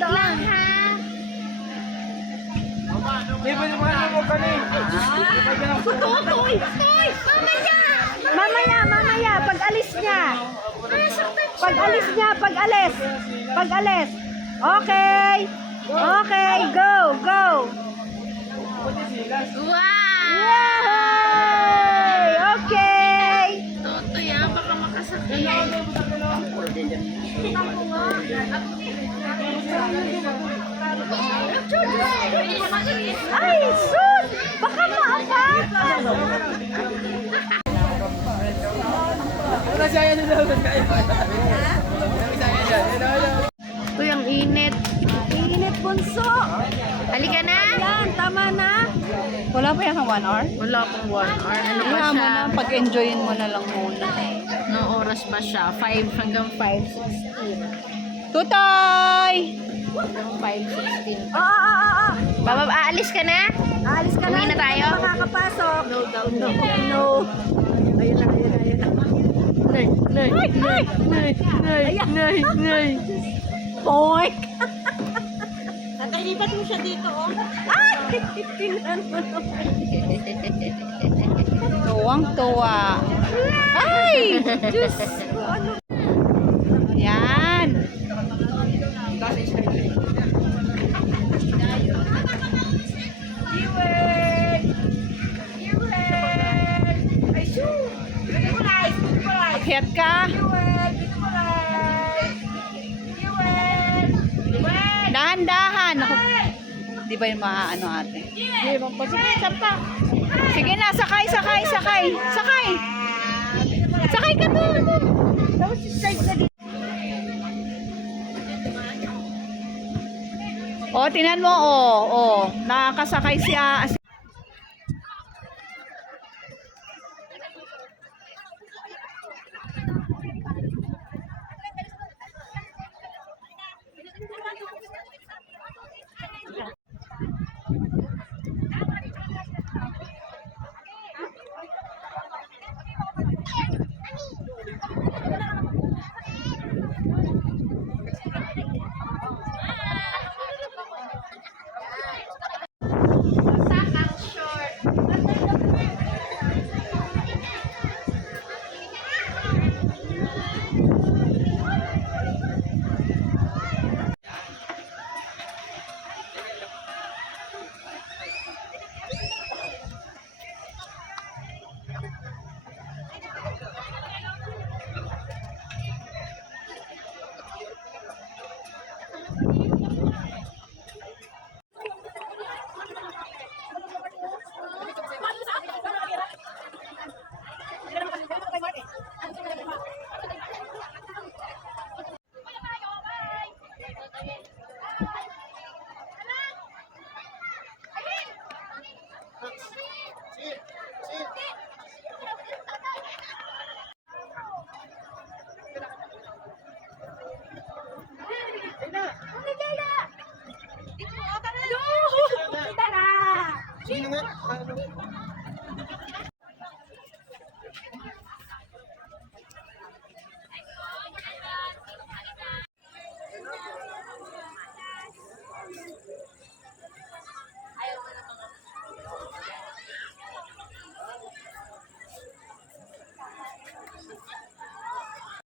Wait lang ha. Di ba yung mga mo kani? Tutoy! Mamaya! Pag alis niya! Pag alis! Okay! Okay, go! Wow! Yay! Okay! Totoy ah, baka makasakit. Ay, sus! Baka maapak! Uy, ang init. Init, bunso! Halika na. Yan, tama na. Wala pa yan ng 1 hour? Wala pang 1 hour. Ano ba Kaya mo siya? na, pag-enjoyin mo na lang muna. Anong oras ba siya? 5 hanggang 5:16. Tutoy! Hanggang 5:16. Oo. Aalis ka na? Aalis ka Uwi na tayo? Hindi ka makakapasok. No. Ayun na. Nay. Poink! Natalipat mo siya dito, oh. Ay! Tingnan mo naman. Tuwang-tuwa. Ay! Diyos ko, ano? Yan. Akyat ka. Dahan-dahan. Ako, di ba yung maaano ate? Sige na, sakay. Sakay ka doon. Oh, tingnan mo, nakakasakay siya. Sino nga?